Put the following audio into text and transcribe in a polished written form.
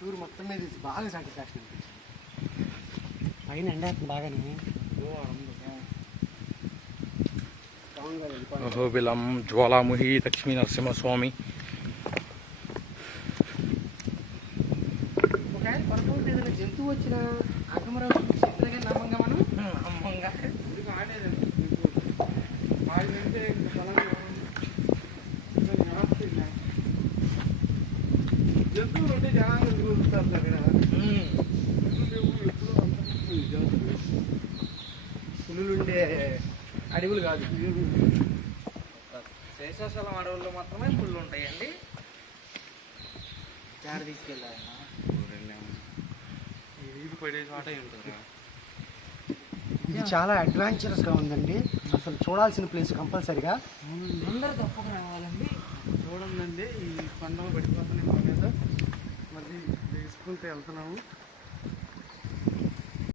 Tour మొత్తం మీద బాగా సాటిస్ఫాక్షన్ అనిపించింది. పైన ఎండేస్తుంది బాగానే. అహోబిలం, జ్వాలాముఖి, లక్ష్మీ నరసింహస్వామి. ఒకవేళ పొరపాటు ఏదైనా జంతువు వచ్చినా అగమరావు చెప్పినగా నమ్మంగా మనం నమ్మంగా ఆడేదండి. జంతువులు ఉంటే జనాలు ఎందుకు వదులుతారు అక్కడ? పులులు ఉండే అడవులు కాదు. శేషాచలం అడవుల్లో మాత్రమే పుళ్ళు ఉంటాయండి. జాడ తీసుకెళ్ళాలి పడే చోట ఉంటుంది. ఇది చాలా అడ్వెంచరస్గా ఉందండి. అసలు చూడాల్సిన ప్లేస్ కంపల్సరిగా. అందరూ తప్పక రావాలండి. చూడండి, ఈ కొండ పడిపోతున్నాయి. మళ్ళీ తీసుకుంటూ వెళ్తున్నాము.